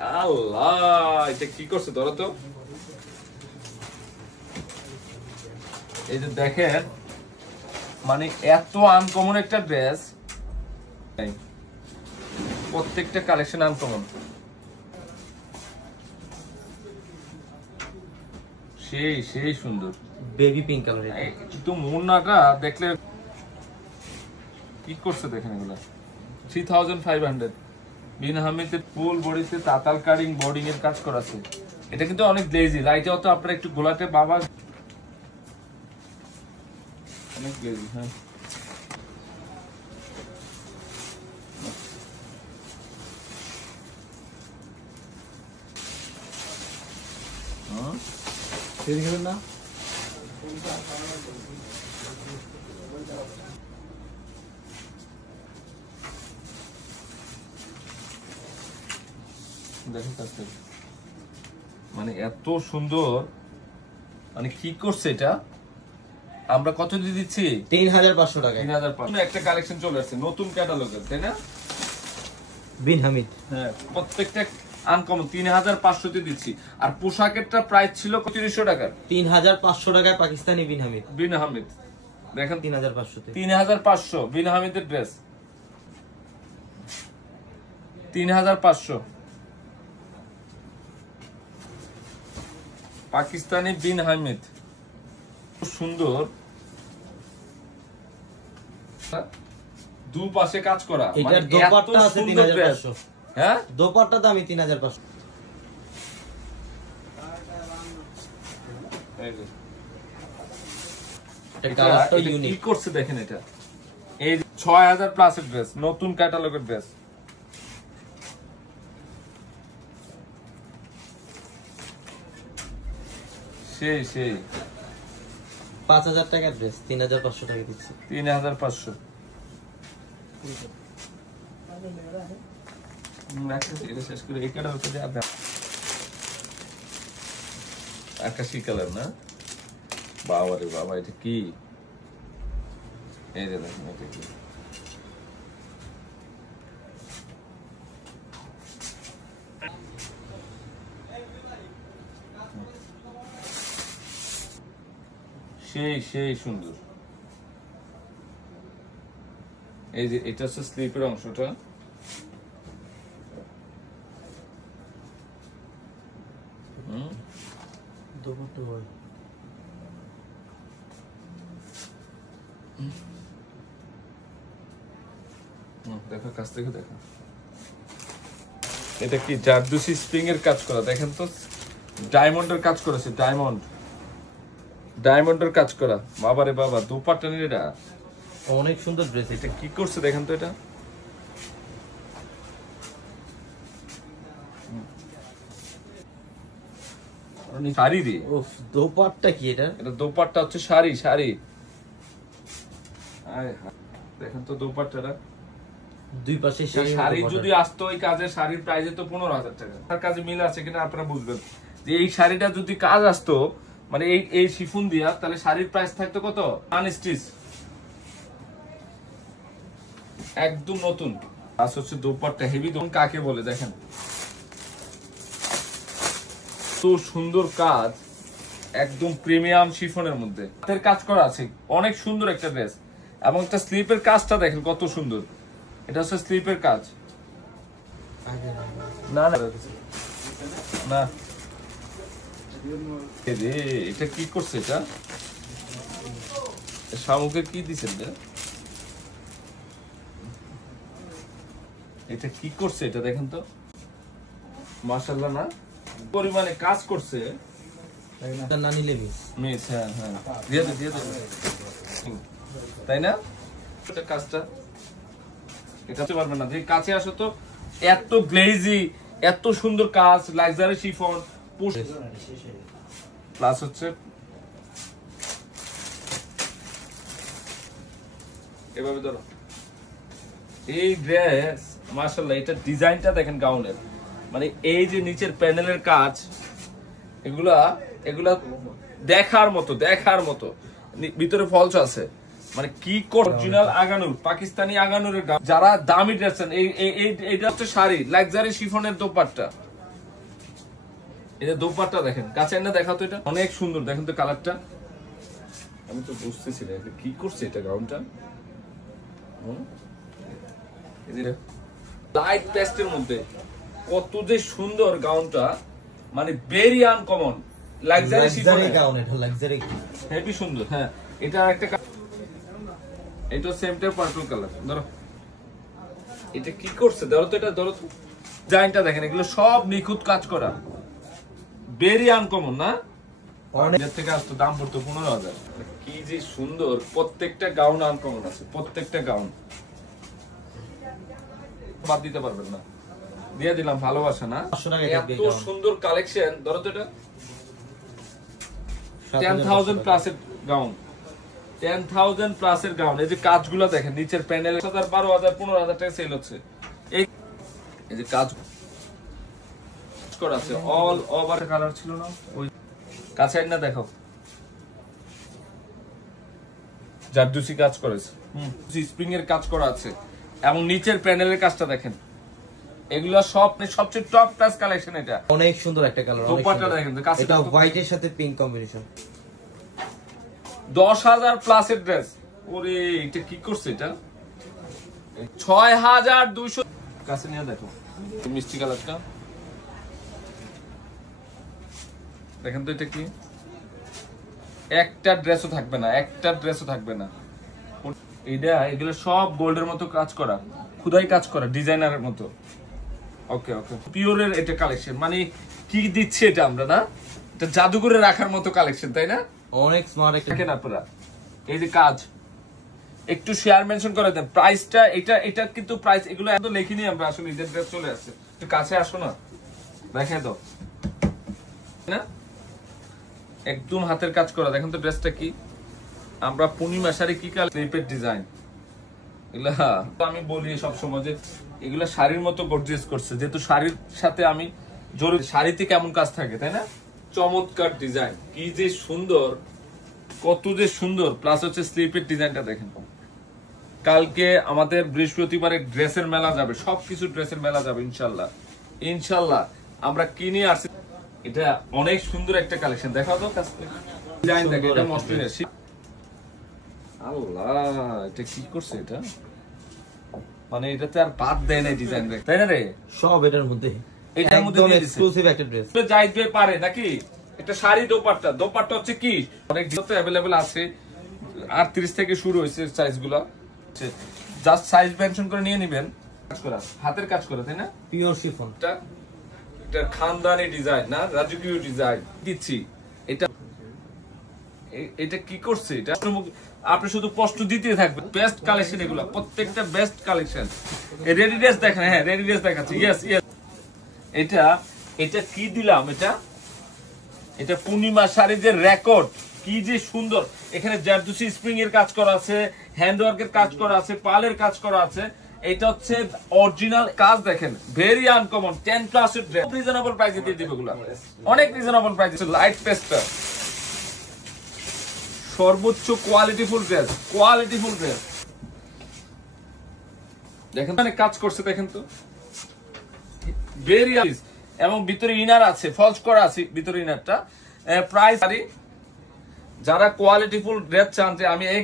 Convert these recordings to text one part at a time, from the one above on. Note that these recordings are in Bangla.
আল্লাহ, এটা কি করছে ধরো তো। এই যে দেখেন, মানে এত আনকমন একটা ড্রেস, প্রত্যেকটা কালেকশন আনকমন, সেই সেই সুন্দর বেবি পিঙ্ক কালার। কিন্তু মুন্নাটা দেখলে কি করছে দেখেন, এগুলা 3500 বিন হামিদের ফুল বডিতে তাতাল কারিং বোর্ডিং এর কাজ করাছে। এটা কিন্তু অনেক গ্লেজি, লাইটে অত আপনারা একটু গোলাটে বাবা অনেক গ্লেজি। হ্যাঁ, না মানে এত সুন্দর, মানে কি করছে এটা। আমরা কত দিয়ে দিচ্ছি? 3500 টাকা। 3500 একটা কালেকশন চলে আসছে নতুন ক্যাটালগের, তাই না? বিন হামিদ, হ্যাঁ, প্রত্যেকটা আনকমন 3500 তে দিচ্ছি। আর পোশাকেরটা প্রাইস ছিল 3500 টাকা। 3500 টাকায় পাকিস্তানি বিন হামিদ। বিন হামিদ দেখেন 3500 তে। 3500 বিন হামিদের ড্রেস, 3500 পাকিস্তানি বিন হামিদ, খুব সুন্দর, দুপাশে কাজ করা। এটার দোপাট্টা আছে 3500। হ্যাঁ, দোপাট্টা দামি 3500। এটা কি করছে দেখেন, এটা এই 6000 প্লাস এর ড্রেস, নতুন ক্যাটালগের ড্রেস। সেই সেই 5000 টাকার ড্রেস 3500 টাকা দিচ্ছি। 3500 শেষ করে এই কাটা হচ্ছে আকাশি কালার না? বাবা রে বাবা, এটা কি? এই যে দেখেন, এটা কি? সেই সেই সুন্দর। এই যে এটা হচ্ছে স্লিপের অংশটা, দেখো কাছ থেকে দেখো, এটা কি জারদুসি স্প্রিং এর কাজ করা, দেখেন তো ডায়মন্ডের কাজ করেছে, ডায়মন্ডের কাজ করা। বাবারে বাবা, দোপাট্টা নিয়ে এটা অনেক সুন্দর ড্রেস। এটা কি করছে দেখেন তো, এটা শাড়ি রে। উফ, দোপাট্টা কি এটা? এটা দোপাট্টা হচ্ছে শাড়ি, শাড়ি। দেখেন তো দোপাট্টাটা, দুই পাশে শাড়ি যদি আসতো এই কাজের, শাড়ির প্রাইস তো 15000 টাকা। তার কাজে মিল আছে কিনা আপনারা বুঝবেন, যে এই শাড়িটা যদি কাজ আসতো, মানে এই শিফন দিয়া, তাহলে শাড়ির প্রাইস থাকতো কত? আনস্টিচ, একদম নতুন। প্লাস হচ্ছে দোপাট্টা হেভি। কাকে বলে দেখেন, তো সুন্দর কাজ, একদম প্রিমিয়াম শিফনের মধ্যে হাতের কাজ করা আছে, অনেক সুন্দর একটা ড্রেস। এবং একটা স্লিপের কাজটা দেখেন কত সুন্দর, এটা হচ্ছে স্লিপের কাজ। না না না, এটা কি করছে, এটা শামুকের কি দিচ্ছেন, এটা কি করছে, এটা দেখেন তো, মাশাআল্লাহ না পরিমাণে কাজ করছে। মিস, হ্যাঁ হ্যাঁ, দিয়ে দে দিয়ে দে, তাই না? কাজটা এটা পারবে না, যে কাছে আসো তো, এত গ্লেজি, এত সুন্দর কাজ, লাক্সারি শিফন প্লাস হচ্ছে এভাবে ধরো এই ড্রেস। মাশাআল্লাহ, এটা ডিজাইনটা দেখেন গাউনের, মানে এই যে নিচের প্যানেলের কাজ, এগুলা এগুলা দেখার মতো, দেখার মতো। ভিতরে ফলস আছে, মানে কি অরিজিনাল আগানুর, পাকিস্তানি আগানুরের। যারা দামি ড্রেস, এইটা হচ্ছে শাড়ি, লাক্সারি শিফনের দোপাট্টা, এই যে দোপাট্টা দেখেন, কাছে না দেখাও তো, এটা অনেক সুন্দর। দেখেন তো কালারটা, আমি তো বুঝতেছি না এটা কি করছে, এটা গাউনটা লাইট পেস্টের মধ্যে কত যে সুন্দর গাউনটা, মানে ভেরি আনকমন লাক্সারি গাউন, এটা লাক্সারি হেভি সুন্দর। হ্যাঁ, এটা একটা, এটা সেম টাইপ পার্পল কালার। ধরো এটা কি করছে, ধরো তো, এটা ধরো তো, ডিজাইনটা দেখেন, এগুলো সব নিখুঁত কাজ করা, ভেরি আনকমন না? অনেক থেকে আসতো, দাম পড়তো 15,000। কি যে সুন্দর, প্রত্যেকটা গাউন আনকমন আছে, প্রত্যেকটা গাউন বাদ দিতে পারবেন না। দিয়ে দিলাম ভালোবাসা না, এত সুন্দর কালেকশন। ধরো তো এটা 10,000 প্লাস এর গাউন, 10,000 প্লাস এর গাউন। এই যে কাজগুলো দেখেন, নিচের প্যানেল 10,000, 12,000, 15,000 টাকা সেল হচ্ছে। এই যে কাজ করা আছে, অল ওভার কালার ছিল না, ওই কাছে না দেখো, জারদুসি কাজ করেছে, স্প্রিং এর কাজ করা আছে, এবং নিচের প্যানেলের কাজটা দেখেন। এগুলো সব সবচেয়ে টপ ক্লাস কালেকশন। এটা অনেক সুন্দর একটা কালার, দোপাট্টা দেখেন, এটা হোয়াইট এর সাথে পিঙ্ক কম্বিনেশন। 10,000 প্লাস এর ড্রেস। ওরে এটা কি করছে, এটা 6,200। কাছে নিয়ে দেখো মিষ্টি কালারটা দেখেন তো, এটা কি একটা ড্রেসও থাকবে না, একটা ড্রেসও থাকবে না। এইটা এগুলো সব গোল্ডের মতো কাজ করা, খুদাই কাজ করা, ডিজাইনারের মতো। ওকে ওকে, পিওরের এটা কালেকশন, মানে কি দিচ্ছে এটা আমরা, না এটা জাদুঘরে রাখার মতো কালেকশন, তাই না? অনেক স্মার্ট একটা। দেখেন আপনারা এই যে কাজ, একটু শেয়ার মেনশন করে দেন প্রাইসটা। এটা কিন্তু প্রাইস এগুলো এত লিখিনি আমরা, আসলে ঈদের ড্রেস চলে আসছে। একটু কাছে আসো না, দেখে দাও না, একদম হাতের কাজ করা। দেখেন তো ড্রেসটা কি, আমরা পূর্ণিমা শাড়ি কি কালার, স্লিপের ডিজাইন। এগুলা আমি বলি সব সময় যে এগুলা শাড়ির মতো গর্জিয়াস করছে, যেহেতু শাড়ির সাথে আমি জড়িত। শাড়িতে কেমন কাজ থাকে, তাই না? চমৎকার ডিজাইন, কি যে সুন্দর, কত যে সুন্দর। প্লাস হচ্ছে স্লিপের ডিজাইনটা দেখেন। কালকে আমাদের বৃহস্পতিবারে ড্রেসের মেলা যাবে, সবকিছু ড্রেসের মেলা যাবে ইনশাল্লাহ। ইনশাল্লাহ আমরা কিনে আসছি। এটা অনেক সুন্দর একটা কালেকশন, দেখাও তো ডিজাইন দেখো, এটা মসলিন। আল্লাহ এটা কি করছে, এটা মানে এটাতে আর বাদ দেয় না ডিজাইন, তাই না রে? সব এটার মধ্যে, এটার মধ্যে এক্সক্লুসিভ একটা ড্রেস। যাইতে পারে নাকি? এটা শাড়ি, দোপাট্টা। দোপাট্টা হচ্ছে কি অনেক তো अवेलेबल আছে, 38 থেকে শুরু হয়েছে সাইজগুলো। জাস্ট সাইজ মেনশন করে নিয়ে নেবেন। কাজ করা, হাতের কাজ করা, তাই না? Pure chiffon. এটা খানদানি ডিজাইন না, রাজকীয় ডিজাইন দিচ্ছি। এটা এটা কি করছে, এটা আপনি শুধু কষ্ট দিতে থাকবেন। বেস্ট কালেকশন এগুলো, প্রত্যেকটা বেস্ট কালেকশন। রেডি ড্রেস দেখেন, হ্যাঁ রেডি ড্রেস দেখাচ্ছি। ইয়েস ইয়েস, এটা কি দিলাম, এটা পূর্ণিমা শাড়ি যে রেকর্ড, কি যে সুন্দর। এখানে জারদুসি স্প্রিং এর কাজ করা আছে, হ্যান্ডওয়ার্কের কাজ করা আছে, পালের কাজ করা আছে। এটা হচ্ছে অরিজিনাল কাজ, দেখেন ভেরি আনকমন। 10 প্লাস এর ড্রেস, রিজনেবল প্রাইসে দিয়ে দিবে এগুলো, অনেক রিজনেবল প্রাইসে। লাইট পেস্টার, সর্বোচ্চ কোয়ালিটিফুল ড্রেস, কোয়ালিটিফুল ড্রেস। দেখেন মানে কাজ করছে, দেখেন তো ভেরি। এবং ভিতরে ইনার আছে, ফলস করা আছে ভিতরে ইনারটা। প্রাইস যারা কোয়ালিটিফুল ড্রেস চান, যে আমি এই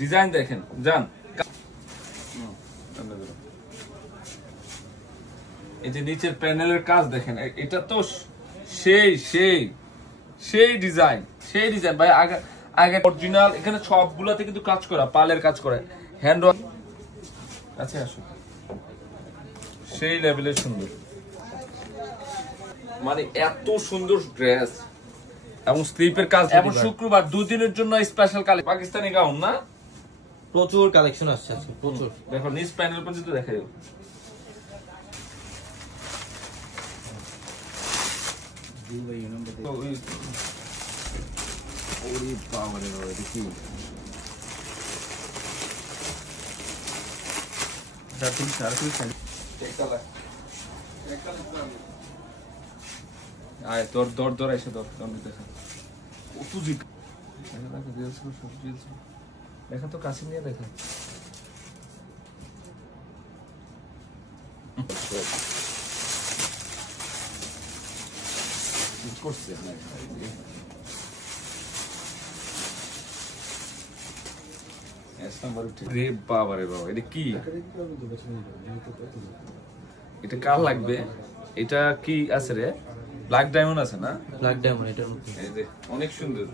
ডিজাইন দেখেন জান। এই যে নিচের প্যানেলের কাজ দেখেন, এটা তো সেই সেই সেই ডিজাইন, সেই ডিজাইন ভাই। আগে অরিজিনাল, এখানে সবগুলোতে কিন্তু কাজ করা, পালের কাজ করে, হ্যান্ডওয়ার্ক আছে। আসো, সেই লেভেলের সুন্দর, মানে এত সুন্দর ড্রেস এবং স্লিপের কাজ। এবং শুক্রবার 2 দিনের জন্য স্পেশাল কালেকশন, পাকিস্তানি গাউন না, প্রচুর কালেকশন আসছে আজকে, প্রচুর। দেখো নিচ প্যানেল পর্যন্ত দেখাই। দেখা তো কাছে নিয়ে দেখা। কি করছে রে বাবা রে বাবা, এটা কি? এটা কার লাগবে? এটা কি আছে রে? ব্ল্যাক ডায়মন্ড আছে না? ব্ল্যাক ডায়মন্ড এটার মধ্যে। এই যে অনেক সুন্দর।